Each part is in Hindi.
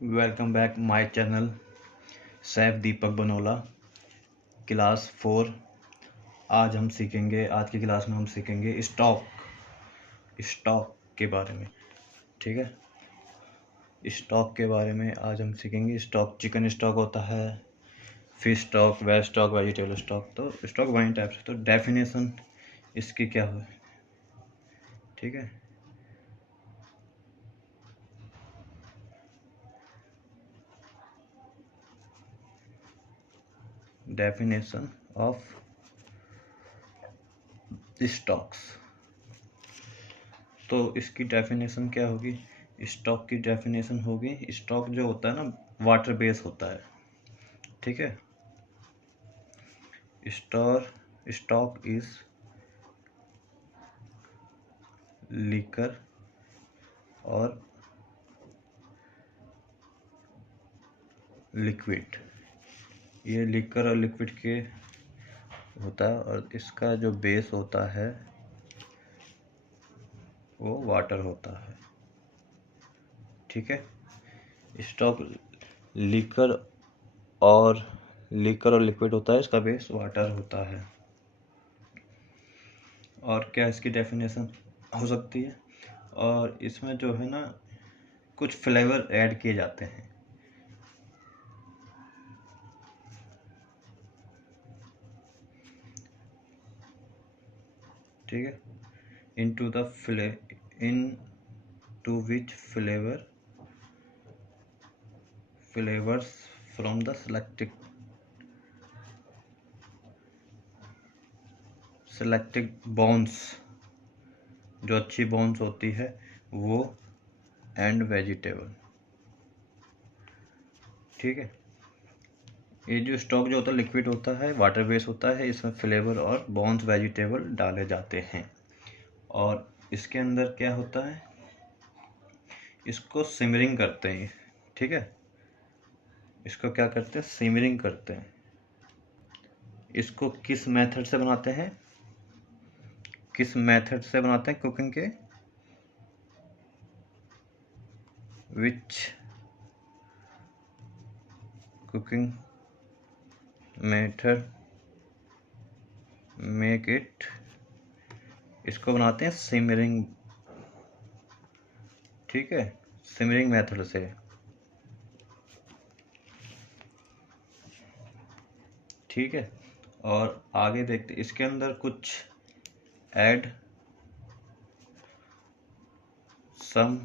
Welcome back my channel. Saif Deepak Banola, class 4। आज की क्लास में हम सीखेंगे स्टॉक के बारे में। ठीक है, स्टॉक के बारे में आज हम सीखेंगे। स्टॉक, चिकन स्टॉक होता है, fish stock, veg stock, vegetable stock. तो स्टॉक वही टाइप से। तो डेफिनेशन इसकी क्या हो, ठीक है। Definition of stocks. तो इसकी डेफिनेशन क्या होगी? स्टॉक की डेफिनेशन होगी, स्टॉक जो होता है ना, वाटर बेस होता है। ठीक है, स्टॉक इज लिकर और लिक्विड। ये लिकर और लिक्विड के होता है, और इसका जो बेस होता है वो वाटर होता है। ठीक है, स्टॉक लिकर और लिक्विड होता है, इसका बेस वाटर होता है। और क्या इसकी डेफिनेशन हो सकती है? और इसमें जो है ना, कुछ फ्लेवर ऐड किए जाते हैं। ठीक है, into which flavours from the selected bones, जो अच्छी बोन्स होती है वो, एंड वेजिटेबल। ठीक है, ये जो स्टॉक जो होता है लिक्विड होता है, वाटर बेस होता है, इसमें फ्लेवर और बोन्स वेजिटेबल डाले जाते हैं। और इसके अंदर क्या होता है, इसको सिमरिंग करते हैं। ठीक है, इसको क्या करते हैं? सिमरिंग करते हैं। इसको किस मेथड से बनाते हैं? कुकिंग के? विच कुकिंग मेथड मेक इट? इसको बनाते हैं सिमरिंग। ठीक है, सिमरिंग मेथड से। ठीक है, और आगे देखते, इसके अंदर कुछ ऐड सम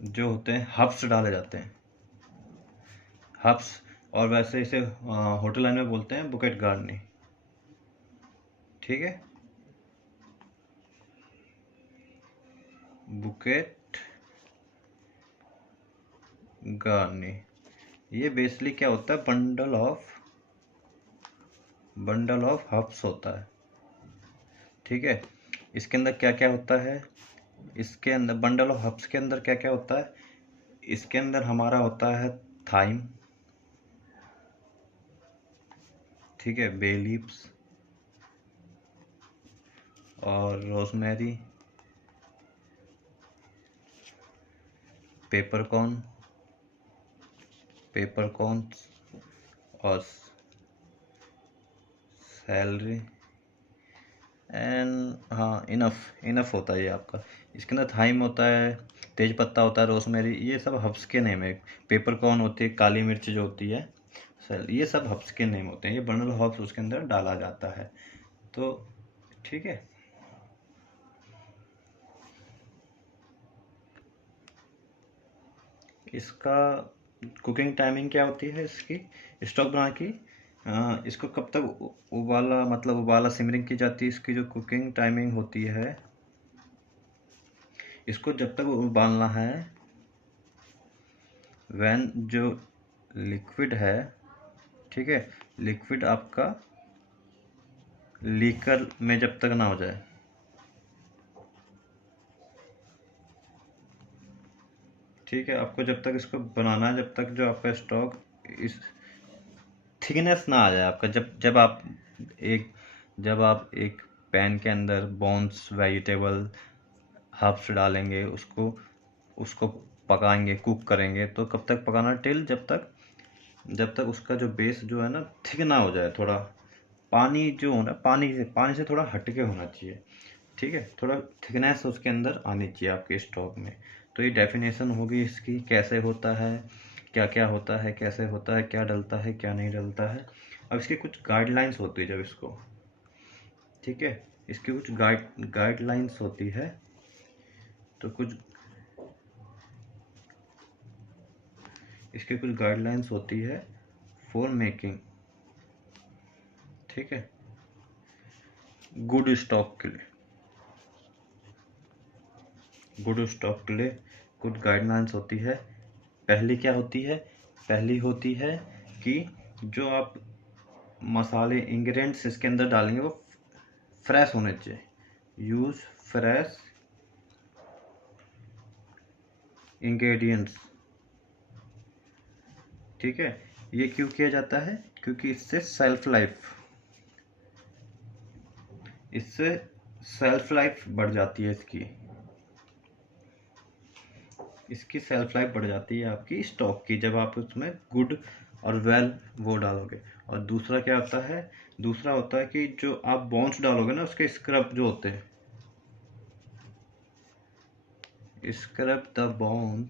जो होते हैं हर्ब्स डाले जाते हैं, हर्ब्स। और वैसे इसे होटल लाइन में बोलते हैं बुकेट गार्नी। ठीक है, बुकेट गार्नी। ये बेसिकली क्या होता है? बंडल ऑफ हर्ब्स होता है। ठीक है, इसके अंदर क्या क्या होता है? इसके अंदर बंडल ऑफ हर्ब्स के अंदर क्या क्या होता है? इसके अंदर हमारा होता है थाइम, ठीक है, बे लीव्स और रोजमेरी, पेपरकॉर्न और सैलरी। एंड हाँ, इनफ होता है ये आपका। इसके अंदर थाइम होता है, तेज पत्ता होता है, रोजमेरी, ये सब हब्स के नेम है। पेपरकॉर्न होती है, काली मिर्च जो होती है, ये सब हब्स के नेम होते हैं। ये बंडल हब्स उसके अंदर डाला जाता है। तो ठीक है, इसका कुकिंग टाइमिंग क्या होती है इसकी, स्टॉक बना की? इसको कब तक उबाला सिमरिंग की जाती है? इसकी जो कुकिंग टाइमिंग होती है, इसको जब तक उबालना है, वैन जो लिक्विड है, ठीक है, लिक्विड आपका लीकर में जब तक ना हो जाए। ठीक है, आपको जब तक इसको बनाना है, जब तक जो आपका स्टॉक इस थिकनेस ना आ जाए आपका, एक जब आप एक पैन के अंदर बोन्स, वेजिटेबल, हर्ब्स डालेंगे, उसको पकाएंगे, कुक करेंगे, तो कब तक पकाना, टिल जब तक उसका जो बेस जो है ना थिक ना हो जाए, थोड़ा पानी जो होना, पानी से थोड़ा हटके होना चाहिए, ठीक है, थोड़ा थिकनेस उसके अंदर आनी चाहिए आपके स्टॉक में। तो ये डेफिनेशन होगी इसकी, कैसे होता है, क्या क्या होता है, कैसे होता है, क्या डलता है, क्या नहीं डलता है। अब इसकी कुछ गाइडलाइंस होती है जब इसको, ठीक है, इसकी कुछ गाइडलाइंस होती है, तो इसकी कुछ गाइडलाइंस होती है फॉर मेकिंग, ठीक है, गुड स्टॉक के लिए, गुड स्टॉक के लिए कुछ गाइडलाइंस होती है। पहली क्या होती है, पहली होती है कि जो आप मसाले इंग्रेडिएंट्स इसके अंदर डालेंगे वो फ्रेश होने चाहिए, यूज फ्रेश इंग्रेडिएंट्स, ठीक है। ये क्यों किया जाता है, क्योंकि इससे सेल्फ लाइफ बढ़ जाती है, इसकी सेल्फ लाइफ बढ़ जाती है आपकी स्टॉक की, जब आप उसमें गुड और वेल वो डालोगे। और दूसरा क्या होता है, दूसरा होता है कि जो आप बॉन्स डालोगे ना, उसके स्क्रब जो होते हैं, scrub the bones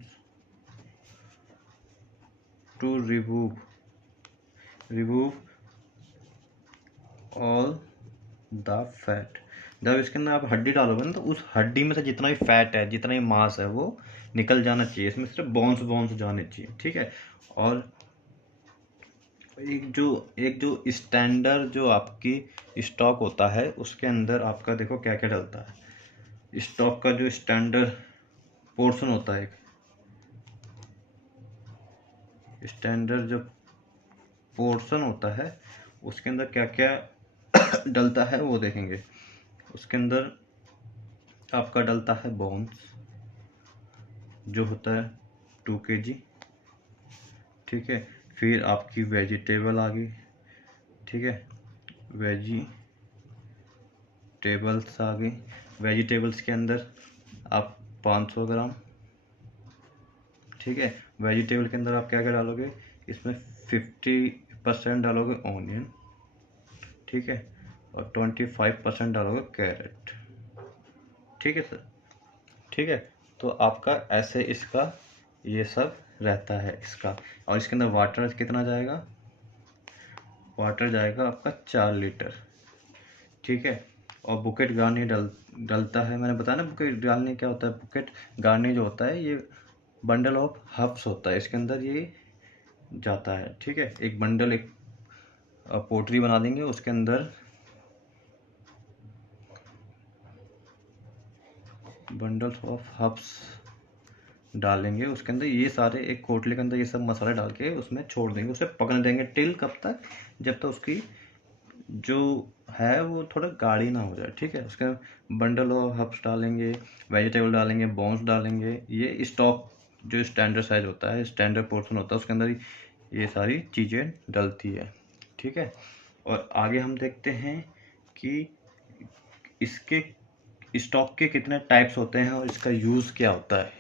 to remove all the fat। जब इसके अंदर आप हड्डी डालोगे ना, तो उस हड्डी में से जितना भी फैट है, जितना भी मांस है, वो निकल जाना चाहिए, इसमें सिर्फ बोन्स जाने चाहिए, ठीक है। और एक जो स्टैंडर्ड जो आपकी स्टॉक होता है, उसके अंदर आपका देखो क्या क्या डलता है। स्टॉक का जो स्टैंडर्ड पोर्शन होता है, स्टैंडर्ड जो पोर्शन होता है, उसके अंदर क्या क्या डलता है वो देखेंगे। उसके अंदर आपका डलता है बोन्स, जो होता है 2 kg, ठीक है। फिर आपकी वेजिटेबल आ गई, ठीक है, वेजिटेबल्स आ गई। वेजिटेबल्स के अंदर आप 500 ग्राम, ठीक है। वेजिटेबल के अंदर आप क्या क्या डालोगे, इसमें 50% डालोगे ऑनियन, ठीक है, और 25% डालोगे कैरेट, ठीक है सर, ठीक है। तो आपका ऐसे इसका ये सब रहता है इसका। और इसके अंदर वाटर कितना जाएगा, वाटर जाएगा आपका 4 लीटर, ठीक है। और बुकेट गार्नी डलता है, मैंने बताया ना बुकेट गार्नी क्या होता है। बुकेट गार्नी जो होता है, ये बंडल ऑफ हर्ब्स होता है, इसके अंदर ये जाता है, ठीक है। एक बंडल, एक पोटरी बना देंगे, उसके अंदर बंडल्स ऑफ हर्ब्स डालेंगे, उसके अंदर ये सारे एक कोटले के अंदर ये सब मसाले डाल के उसमें छोड़ देंगे, उसे पकने देंगे टिल कब तक, जब तक उसकी जो है वो थोड़ा गाढ़ी ना हो जाए, ठीक है। उसके बंडल ऑफ हर्ब्स डालेंगे, वेजिटेबल डालेंगे, बोन्स डालेंगे, ये स्टॉक जो स्टैंडर्ड साइज होता है, स्टैंडर्ड पोर्शन होता है, उसके अंदर ये सारी चीज़ें डलती है, ठीक है। और आगे हम देखते हैं कि इसके स्टॉक के कितने टाइप्स होते हैं और इसका यूज़ क्या होता है,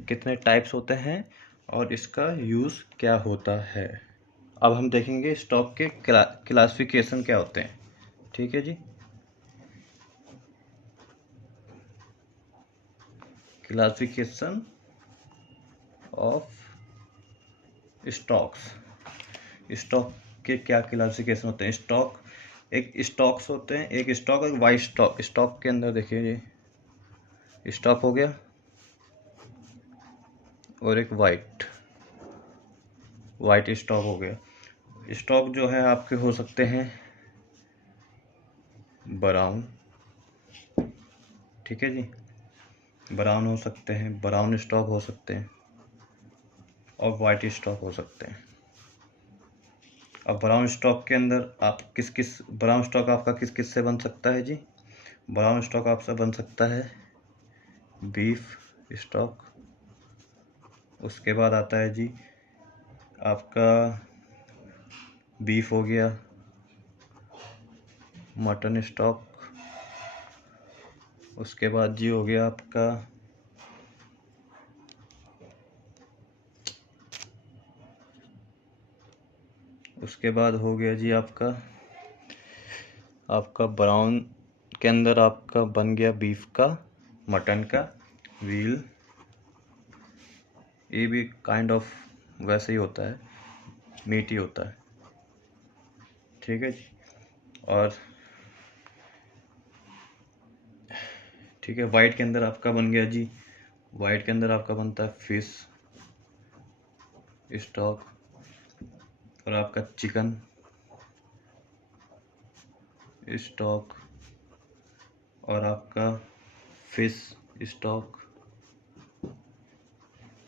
कितने टाइप्स होते हैं और इसका यूज़ क्या होता है। अब हम देखेंगे स्टॉक के क्लासिफिकेशन क्या होते हैं, ठीक है जी। क्लासिफिकेशन ऑफ स्टॉक्स, स्टॉक के क्या क्लासिफिकेशन होते हैं। एक स्टॉक्स होते हैं, एक स्टॉक और वाइट स्टॉक। स्टॉक के अंदर देखिए ये स्टॉक हो गया और एक वाइट स्टॉक हो गया। स्टॉक जो है आपके हो सकते हैं ब्राउन, ठीक है जी, ब्राउन हो सकते हैं, ब्राउन स्टॉक हो सकते हैं और वाइट स्टॉक हो सकते हैं। अब ब्राउन स्टॉक के अंदर आप ब्राउन स्टॉक आपका किस किस से बन सकता है जी। ब्राउन स्टॉक आपसे बन सकता है बीफ स्टॉक, उसके बाद आता है जी आपका बीफ हो गया, मटन स्टॉक, उसके बाद जी हो गया आपका उसके बाद हो गया जी आपका ब्राउन के अंदर आपका बन गया बीफ का, मटन का व्हील। ये भी काइंड ऑफ वैसे ही होता है, मीट ही होता है, ठीक है जी। और ठीक है, वाइट के अंदर आपका बन गया जी, वाइट के अंदर आपका बनता है फिश स्टॉक, और आपका चिकन स्टॉक, और आपका फिश स्टॉक,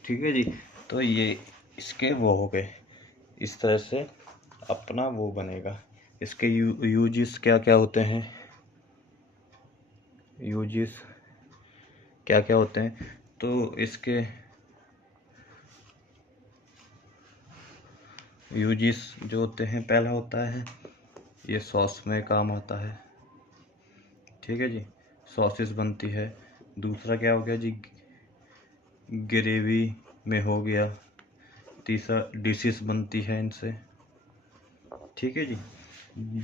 ठीक है जी। तो ये इसके वो हो गए, इस तरह से अपना वो बनेगा। इसके यूजेस क्या क्या होते हैं, यूजेस क्या क्या होते हैं, तो इसके यूजेस जो होते हैं, पहला होता है ये सॉस में काम आता है, ठीक है जी, सॉसेस बनती है। दूसरा क्या हो गया जी, ग्रेवी में हो गया। तीसरा डिशेस बनती है इनसे, ठीक है जी,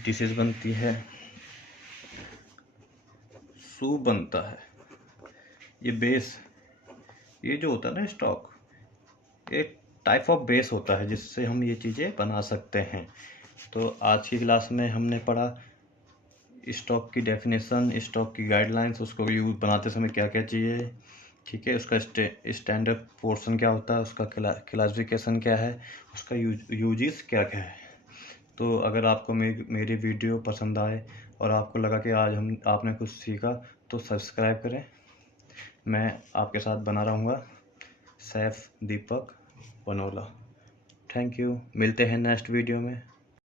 डिशेस बनती है। सूप बनता है। ये बेस, ये जो होता है ना स्टॉक, एक टाइप ऑफ बेस होता है जिससे हम ये चीज़ें बना सकते हैं। तो आज की क्लास में हमने पढ़ा स्टॉक की डेफिनेशन, स्टॉक की गाइडलाइंस, उसको यूज बनाते समय क्या क्या चाहिए, ठीक है, उसका स्टैंडर्ड पोर्शन क्या होता है, उसका क्लासिफिकेशन क्या है, उसका यूजेस क्या क्या है। तो अगर आपको मेरी वीडियो पसंद आए और आपको लगा कि आज आपने कुछ सीखा, तो सब्सक्राइब करें। मैं आपके साथ बना रहूँगा, सैफ दीपक वनोला। थैंक यू, मिलते हैं नेक्स्ट वीडियो में।